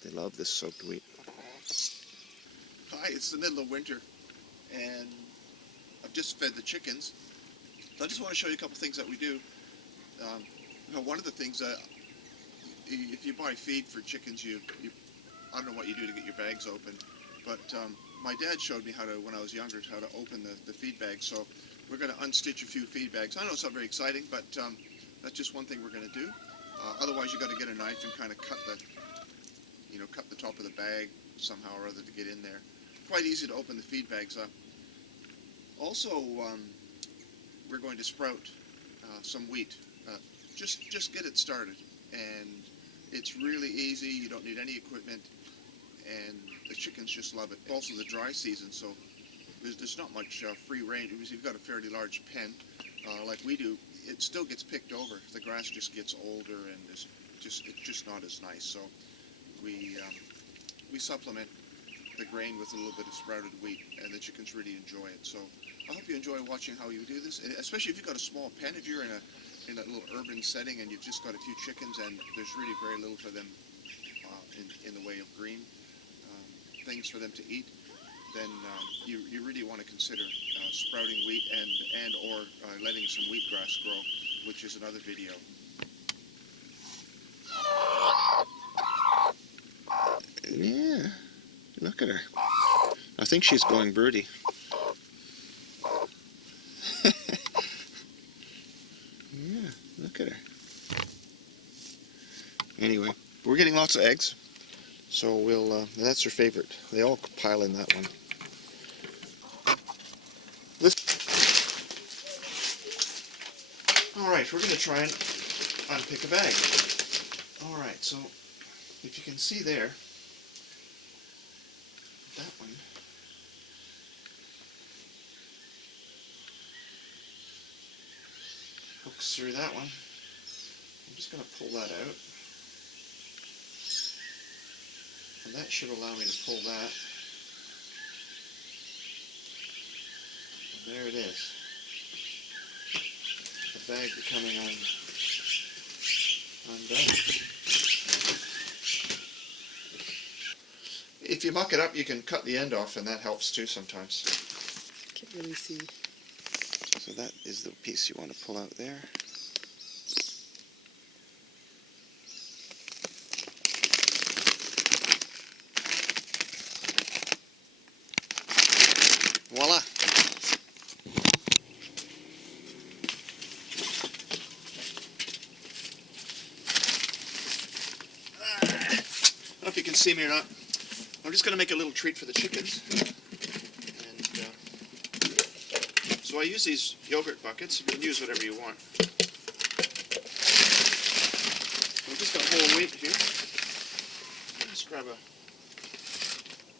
but they love this soaked wheat. Hi, it's the middle of winter, and I've just fed the chickens. I just want to show you a couple things that we do. One of the things that if you buy feed for chickens, I don't know what you do to get your bags open, but my dad showed me how to, when I was younger, how to open the feed bags. So we're going to unstitch a few feed bags. I know it's not very exciting, but that's just one thing we're going to do. Otherwise, you got to get a knife and kind of cut the top of the bag somehow or other to get in there. Quite easy to open the feed bags up. Also, we're going to sprout some wheat. Just get it started, and it's really easy. You don't need any equipment, and the chickens just love it. Also, the dry season, so there's not much free range. If you've got a fairly large pen, like we do, it still gets picked over. The grass just gets older, and it's just not as nice. So we supplement the grain with a little bit of sprouted wheat, and the chickens really enjoy it. So I hope you enjoy watching how you do this, and especially if you've got a small pen. If you're in a little urban setting and you've just got a few chickens and there's really very little for them in the way of green things for them to eat, then you really want to consider sprouting wheat and or letting some wheatgrass grow, which is another video. Yeah, look at her. I think she's going birdie. Yeah, look at her. Anyway, we're getting lots of eggs, so that's her favorite. They all pile in that one. Alright, we're going to try and unpick a bag. Alright, so if you can see there, that one hooks through that one. I'm just going to pull that out, and that should allow me to pull that, and there it is, the bag becoming undone. If you muck it up, you can cut the end off, and that helps too sometimes. Can't really see. So that is the piece you want to pull out there. Voila! I don't know if you can see me or not. I'm just going to make a little treat for the chickens. And so I use these yogurt buckets. You can use whatever you want. I've just got whole wheat here. Just grab a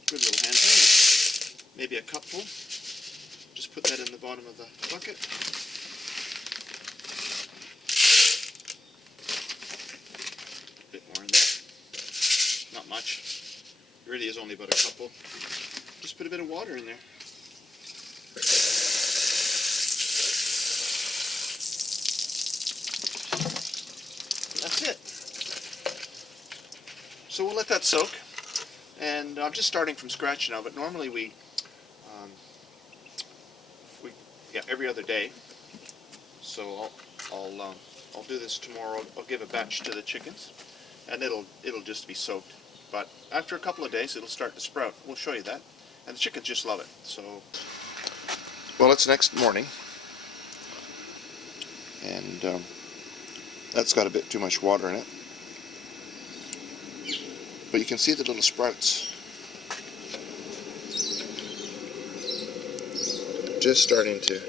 good little handful, maybe a cupful. Just put that in the bottom of the bucket. A bit more in there. Not much. It really is only about a couple. Just put a bit of water in there. And that's it. So we'll let that soak. And I'm just starting from scratch now, but normally we every other day. So I'll do this tomorrow. I'll give a batch to the chickens, and it'll just be soaked. But after a couple of days, it'll start to sprout. We'll show you that, and the chickens just love it. So, well, it's next morning, and that's got a bit too much water in it. But you can see the little sprouts just starting to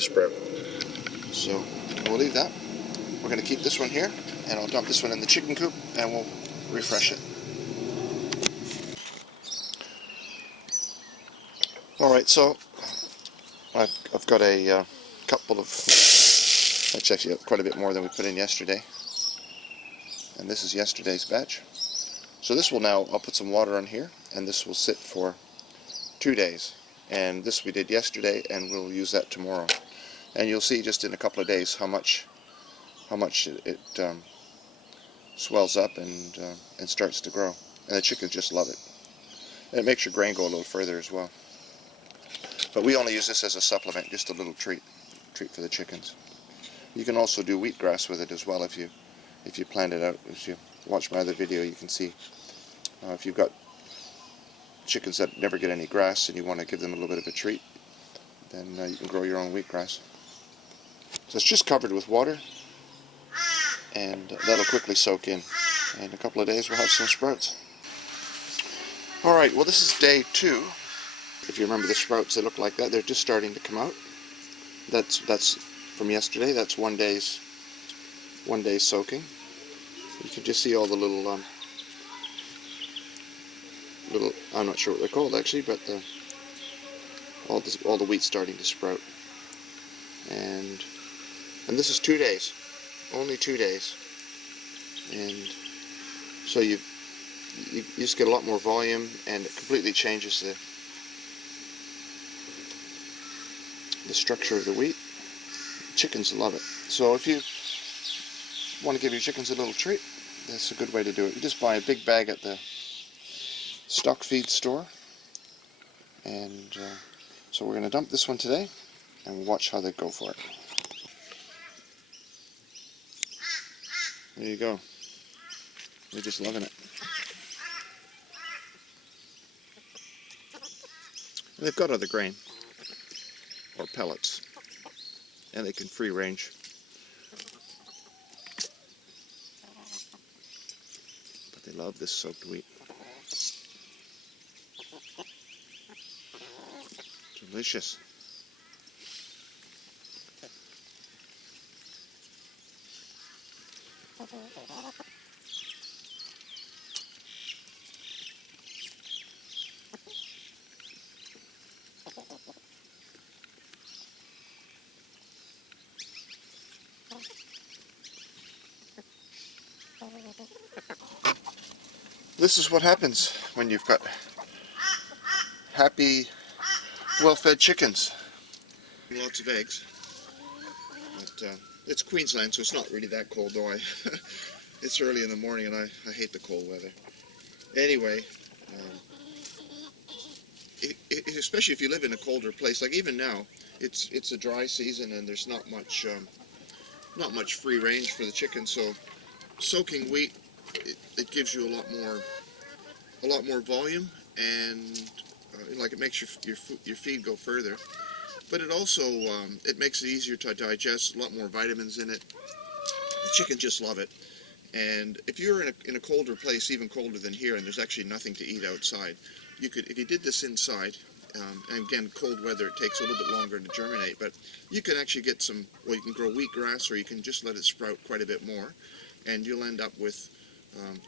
sprout. So we'll leave that. We're going to keep this one here, and I'll dump this one in the chicken coop, and we'll refresh it. Alright, so I've got a couple of, that's actually quite a bit more than we put in yesterday. And this is yesterday's batch. So this will now, I'll put some water on here, and this will sit for 2 days. And this we did yesterday, and we'll use that tomorrow. And you'll see just in a couple of days how much it swells up and starts to grow. And the chickens just love it. And it makes your grain go a little further as well. But we only use this as a supplement, just a little treat for the chickens. You can also do wheatgrass with it as well if you plan it out. As you watch my other video, you can see if you've got chickens that never get any grass and you want to give them a little bit of a treat, then you can grow your own wheatgrass. So it's just covered with water, and that'll quickly soak in. In a couple of days we'll have some sprouts. Alright, well this is day 2. If you remember the sprouts, they look like that. They're just starting to come out. That's from yesterday. That's one day's soaking. You can just see all the little I'm not sure what they're called actually, but all the wheat starting to sprout. And this is 2 days, only 2 days, and so you just get a lot more volume, and it completely changes the structure of the wheat. Chickens love it. So if you want to give your chickens a little treat, that's a good way to do it. You just buy a big bag at the stock feed store, and so we're going to dump this one today and watch how they go for it. There you go. They're just loving it. And they've got other grain or pellets, and they can free range. But they love this soaked wheat. Delicious. This is what happens when you've got happy, well-fed chickens. Lots of eggs. But it's Queensland, so it's not really that cold, though. It's early in the morning, and I hate the cold weather. Anyway, especially if you live in a colder place, like even now, it's a dry season, and there's not much free range for the chickens. So soaking wheat, it gives you a lot more volume, and like it makes your feed go further. But it also it makes it easier to digest. A lot more vitamins in it. The chickens just love it. And if you're in a colder place, even colder than here, and there's actually nothing to eat outside, you could, if you did this inside, and again, cold weather, it takes a little bit longer to germinate, but you can actually get some, well, you can grow wheatgrass, or you can just let it sprout quite a bit more, and you'll end up with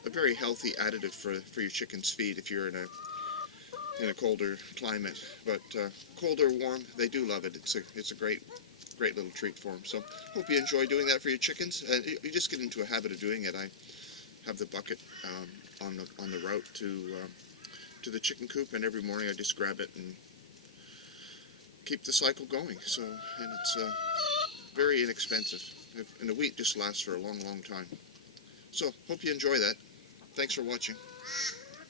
a very healthy additive for your chicken's feed if you're in a colder climate. But cold or warm, they do love it. It's a great little treat for them. So hope you enjoy doing that for your chickens. And you just get into a habit of doing it. I have the bucket on the route to the chicken coop, and every morning I just grab it and keep the cycle going. So, and it's very inexpensive, and the wheat just lasts for a long time. So hope you enjoy that. Thanks for watching.